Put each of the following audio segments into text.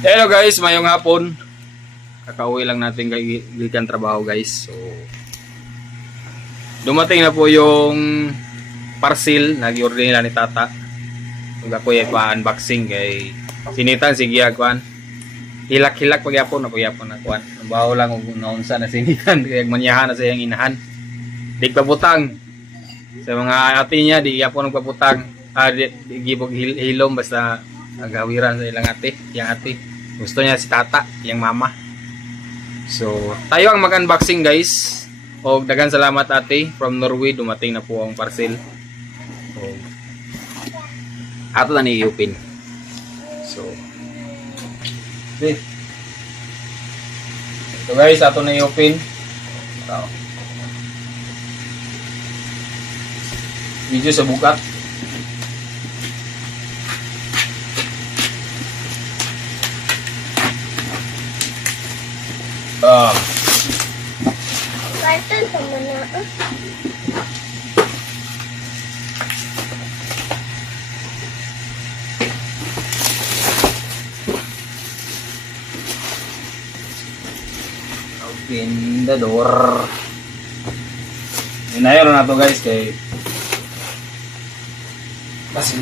Hello guys, mayong hapon. Kakauwi lang natin gikan trabaho guys. So dumating na po yung parcel na gi-order nila ni Tata. Kung ako yung unboxing kay sinitan sige kuan. Hilak-hilak pagyapon na kuan. Trabaho lang og naunsa na sinitan kay manyahan na sa iyang inahan. Di pabutang. Sa mga ate niya di yapon nagpabutang. Di gibog hilom basta agawiran sa ilang ate, yang ate. Gusto niya si Tata, yung mama. So, tayo ang mag-unboxing guys. O daghang salamat ate from Norway, dumating na po ang parcel. So, ato na ni-open. So, okay. So guys, ato na i-open. So, video sa bukat. Karton sama na. Open the door. Inayon na to guys kay kasi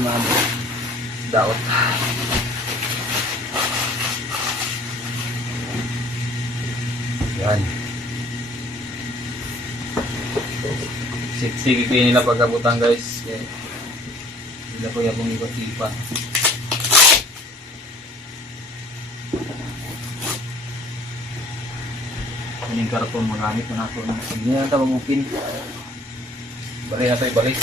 daot. Yan. Sige nila pagkabutan guys. Kaya hindi ko yung iba-iba. Yung karton magamit na nato. Hindi na natin mamupin. Balik na tayo balik.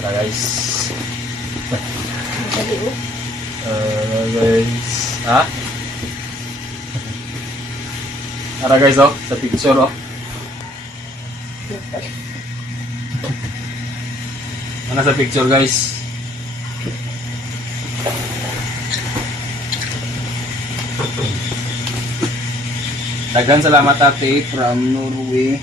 Tara guys. Guys. Ha? Tara guys oh, sa picture oh. Ano sa picture guys? Daghang salamat ate from Norway.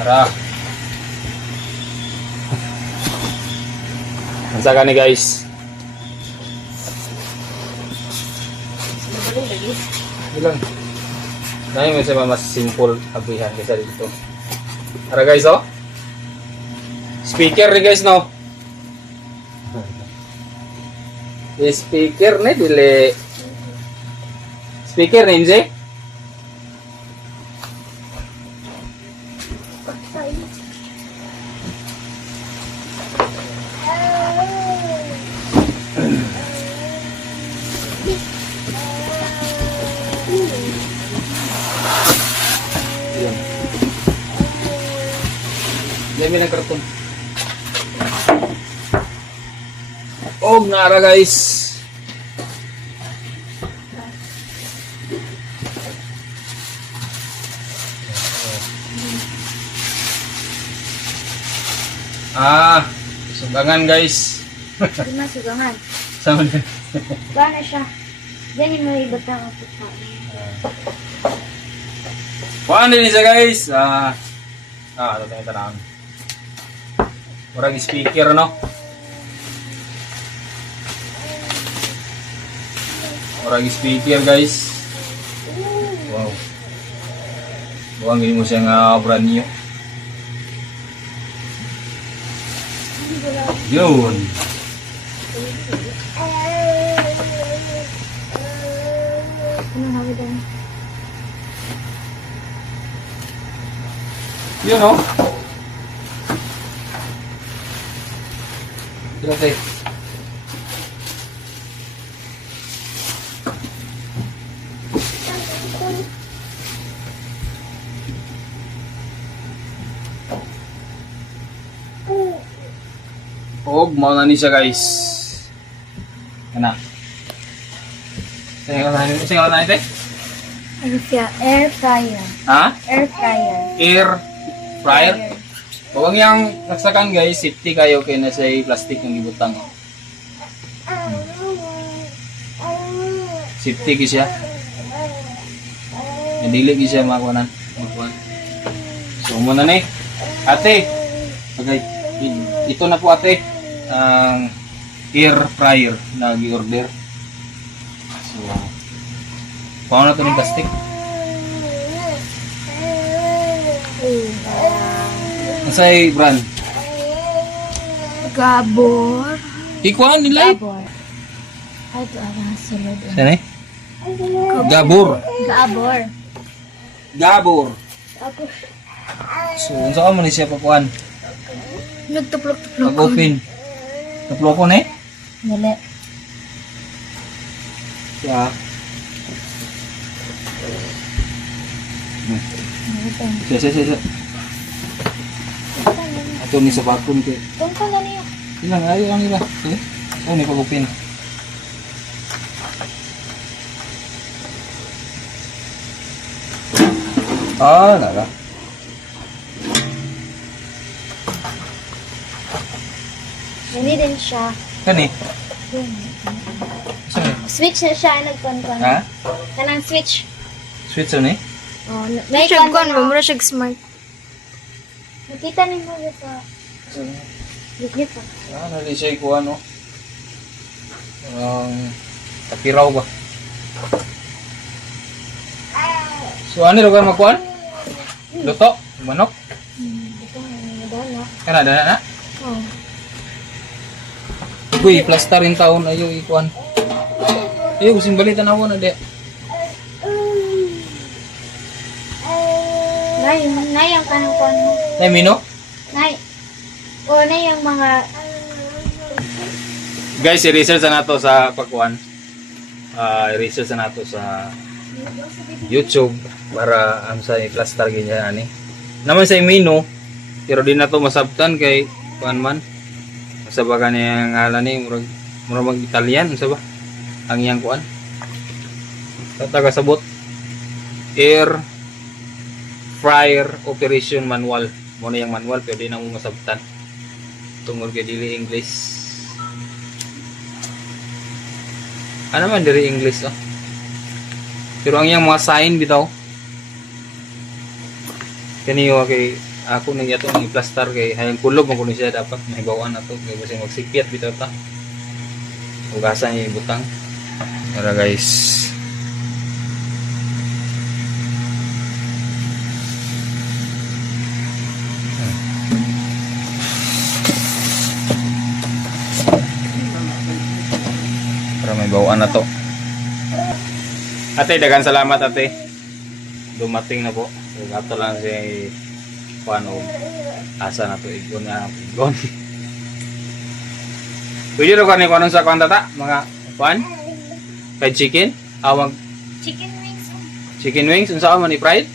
Tara. Ansa ka ni guys? Bilang. Dahil may sama mas simple abihan kaysa dito. Tara guys oh. Speaker ni guys no. Speaker ni dili. Speaker ni Inze. Dami ng karton. Oh, nara guys. Sugangan guys. Di na sugangan. Sama din. Gana siya. Diyan yung may batang ako sa Kuhaan din siya guys. Ito tayo tanaan. Murag speaker no. Murag speaker guys. Wow. Buang ini mo siya nga brand new. Yun. Ano namin doon? Yun o. Grabe. Og, mau na ni siya guys. Kana. Sige ka na ite. Air fryer. Ha? Air fryer. Air fryer. Huwag yang saksakan guys, safety kayo kay nasa plastic ng ibutang. Safety ki siya. Dili ki siya makuanan. So muna ni. Ate. Okay. Ito na po ate. Ang air fryer na gi-order. So paano na ito ng plastic? Masay brand. Gabor. Ikuan nila. Gabor. Ay, ito ang sunod. Saan eh? Gabor. Gabor. Gabor. Ako. So, unsa ka man ni siya pakuan? Nagtuplok-tuplok. Pag-open. Naploko na eh? Dali. Yeah. Siya. Ato ni sa bakon kay. Kung ka na niya. Ilang ayo ang ila. Okay. Oh, ni pag-open. Nara. Hindi din siya. Kani? Saan Switch na siya. Nagkon-kon. Ha? Kanang switch. Switch ni? Oh, may Siya kon kon na. mo mura siya smart. Nakita ni mo sa video pa. Nali siya ikuha no. Tapiraw ba? So ano lugar makuan? Luto? Manok? Ito ang dono. Kana dana na? Oh. Uy, plaster in taon ayo ikuan. Ayo kusing balitan ako na de. Nay ang kanang kon mo. Nay mino? Nay. O nay ang mga Guys, i-research na nato sa pagkuan. I-research na nato sa YouTube para ang sa plaster ganyan ani. Naman sa mino, pero di na to masabtan kay kuan man. Sa baga niya ngalan ni murag mag-Italian sa ba? Ang iyang kuan. Taga sabot. Air fryer operation manual. Mo na yung manual pero di na mo masabtan. Tungod kay dili English. Ano man diri English oh. Pero ang iyang mga sign bitaw. Kaniyo kay ako nang yato ng plaster kay hayang kulob man kuno siya dapat may bawaan na to kay kasi magsikpit bitaw ta. Ugasan niya ibutang. Tara guys. Para may bawaan na to. Ate, dagan salamat ate. Dumating na po. So, ato lang si paano asa na to igon na igon. Pwede ro kanin kuan sa kuan tata mga kuan? Fried chicken? Awag chicken wings. chicken wings unsa man ni fried?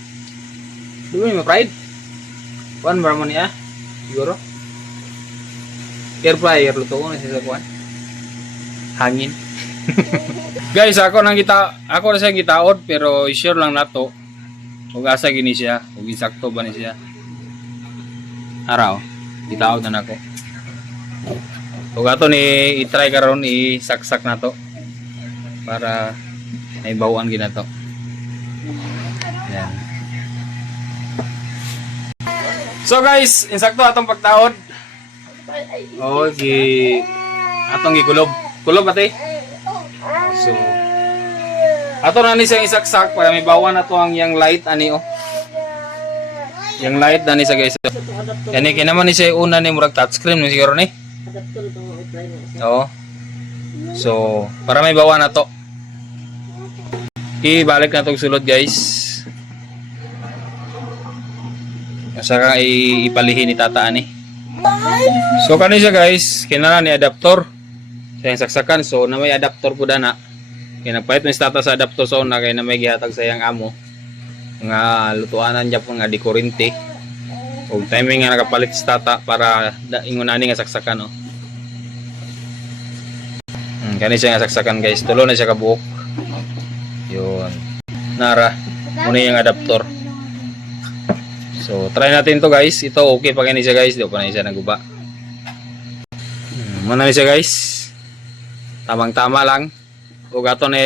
Dumo ni fried? Kuan ba man niya? Siguro. Air fryer luto ko na siya sa kuan. Hangin. Guys, ako na siya gitaod pero sure lang nato ug asa gini siya, ug insakto ba ni siya. Araw, gitaod na nako. Ug ato ni i-try karon isaksak nato para may bawaan ginato. Yan. So guys, insakto atong pagtaod. Okay. Atong gikulob. Kulob ate. So, ato na ni siyang isaksak para may bawan na to ang yang light ani oh. Yang light na ni sa guys. Kani kinaman ni siya una ni murag touchscreen ni siguro ni. Oo. So, para may bawan na to. Ibalik na tong sulod guys. Saka ipalihin ni tata ani. So kani siya guys, kinala ni adapter. Sa yung saksakan, so na may adapter po na. Kaya nagpahit may status sa adapter so na kaya na may gihatag sa iyang amo. Nga lutuanan niya po nga di kurente. O timing nga nakapalit sa tata para ingunani nga saksakan. Oh. Kani siya nga saksakan guys. Tulo na siya kabuok. Yun. Nara. Muna yung adapter. So, try natin to guys. Ito okay pa kaya siya guys. Di pa na siya naguba. Muna siya guys. Tamang-tama lang. Kung ato na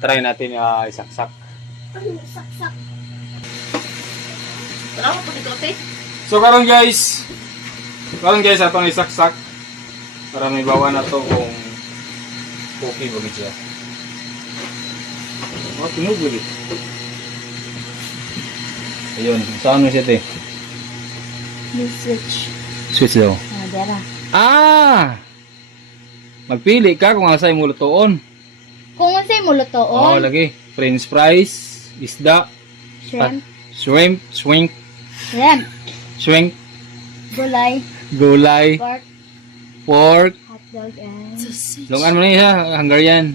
try natin isaksak. Saksak. Tara po dito, te. So, karon guys, ato na isaksak. Para may bawa na to kung okay ba siya. Oh, tunog lagi. Ayun, saan mo siya te? Yung switch. Switch daw. Dara. Magpili ka kung asay mo lutoon. Kung unsay mo Oh, lutoon, lagi. French fries, isda, shrimp, shrimp, shrimp, gulay, gulay, pork, hotdog, and lungan mo na isa, Hungarian.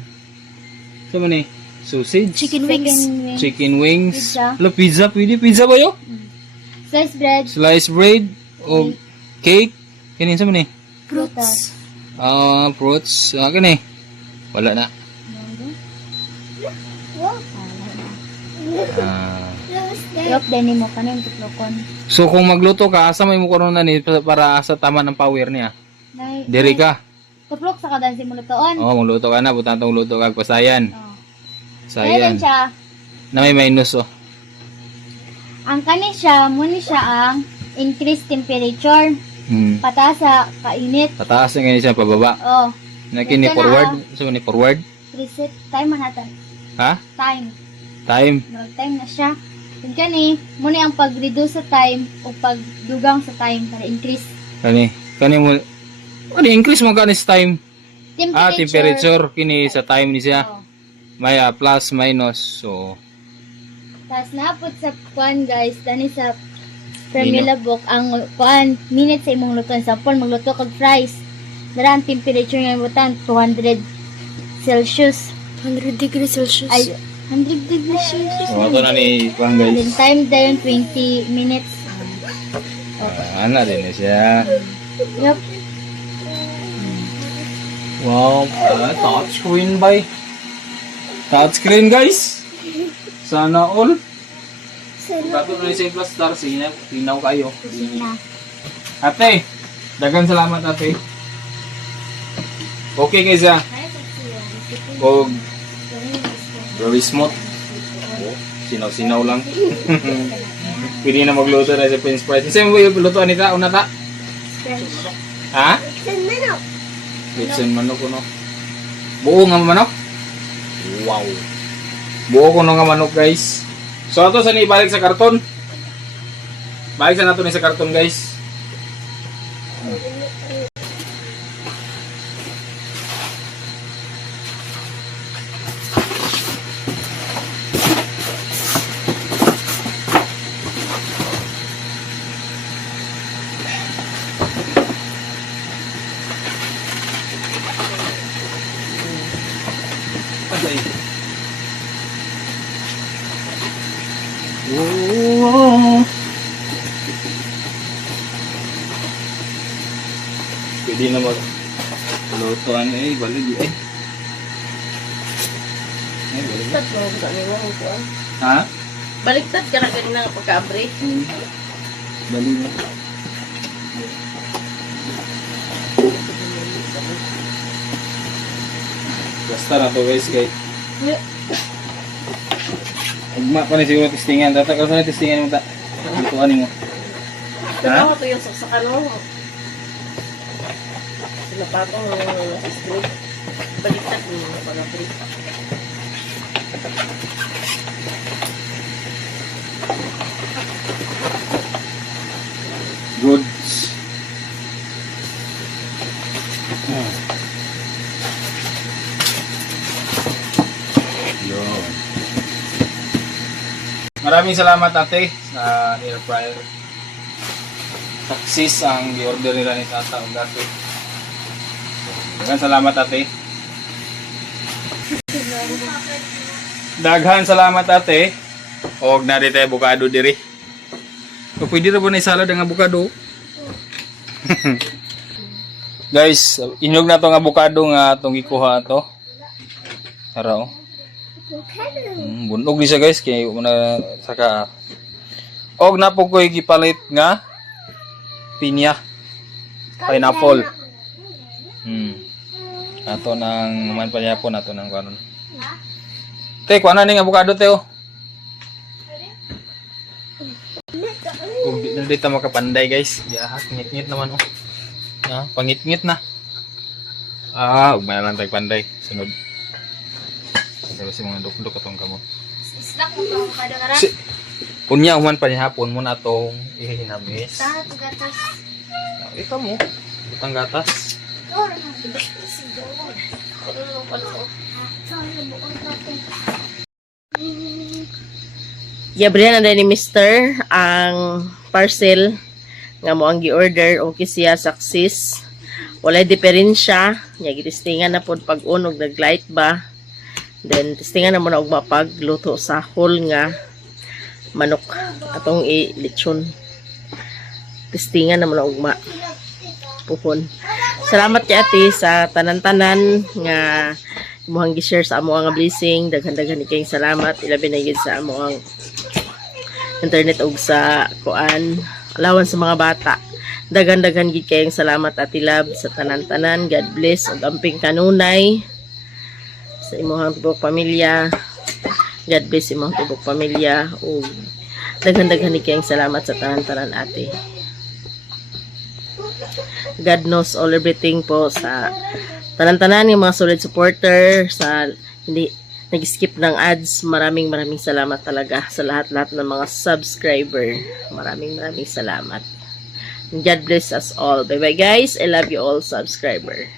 Sa mo ni? Sausage, Chicken wings. chicken wings. Pizza. Lo, pizza, pwede pizza ba yo? Sliced bread, Sliced bread o cake. Kanin sa mo ni? frutas. Fruits. Kani? Wala na. Yok, din mo kanin tuklokon. So kung magluto ka, asa may mo karon na ni para sa tama ng power niya. Diri ka. Tuklok sa kadan si mo lutoon. Oh, magluto ka na, butang tong luto ka pasayan. Oh. Sayan. Ayan siya. Na may minus oh. Ang kani siya, muni siya ang increased temperature. Pataas sa kainit. Pataas na ganyan siya pababa. Oh, Nakini Ito na, forward. So ni forward. reset. Time man natin. Ha? Time. Time. Mag-time na siya. Yung kani, muna ang pag-reduce sa time o pagdugang sa time para increase Kani mo. Kani increase mo kanis time. temperature. Temperature kini sa time ni siya. Oh. May plus minus. So Tapos naapot sa kuan guys, dani sa Premila book ang kuan minutes sa imong luto. Example, magluto kag fries. Dara ang temperature nga butan 200 Celsius. 100 degrees Celsius. Ay 100 degrees Celsius. so ito na ni Pang And then guys. time dayon 20 minutes. Ana din na siya. Yup. Wow, touchscreen by. Touchscreen guys. Sana all. Bato na sa plus star sinaw kayo. Kusina. Ate, dagan salamat ate. Okay guys Og very smooth. Oh, sinaw-sinaw lang. Pwede na magluto na sa French fries. Isa mo yung luto ni ta una ta? Ha? Litson manok ko no. Buo nga manok? Wow. Buo ko nga manok guys. So ato sa ni balik sa karton. Balik sa nato ni sa karton guys. Oh. Pwede na lutuan balig eh. Balig. Baliktad mo sa nila ang kuan. Ha? Baliktad ka na ganun ang pagka-abre. Balig na. Basta na to guys kay ugma pa ni siguro testingan. Data ka sa testingan mo ta. Lutuan mo. Diba mo ito yung saksakan mo? Sila pa itong street. Baliktad mo yung pag-abre. Goods. Yun. Maraming salamat ate sa air fryer. Taksis ang i-order nila ni Tata o gato. Daghan salamat ate. Daghan salamat ate. Og na dito avocado diri. So, pwede na po na isalad ang avocado. Guys, inog na itong avocado nga itong ikuha ito. Tara oh. Bunog ni siya guys kay una saka og na po ko'y gipalit nga pinya, pineapple. Ato nang man panyapon ato nang kanon. Te, kuha na ning avocado te oh. Di na dito makapanday guys. Ya, ngit-ngit naman oh. Ah, pangit-ngit na. Ugmay lang tayo panday. Sunod. Sabi si mga duk-duk atong kamot. Snack mo to kada ngara. Punya human panihapon mo na atong ihinamis. Ta gatas. Ikaw mo. Butang gatas. Gabriel na ni Mr. ang parcel nga mo ang gi-order okay siya success. Walay diferensya. Nya gitistingan na pod pag-unog naglight ba. Then testingan na mo na og mapagluto sa whole nga manok atong i-lechon. Testingan na mo na og puhon. Salamat kay ate sa tanan-tanan nga imuhang gi-share sa amo nga blessing. Daghan-daghan ni kayong salamat. Ilabi na yun sa amo ang internet og sa kuan alawan sa mga bata. Daghan-daghan gid kayong salamat Ate Lab sa tanan-tanan. God bless ug amping kanunay sa imuhang tibok pamilya. God bless imong tibok pamilya ug daghan-daghan ni kayong salamat sa tanan-tanan ate. God knows all everything po sa tanan-tanan ng mga solid supporter sa hindi nag-skip ng ads. Maraming salamat talaga sa lahat-lahat ng mga subscriber. Maraming salamat. God bless us all. Bye bye guys. I love you all subscriber.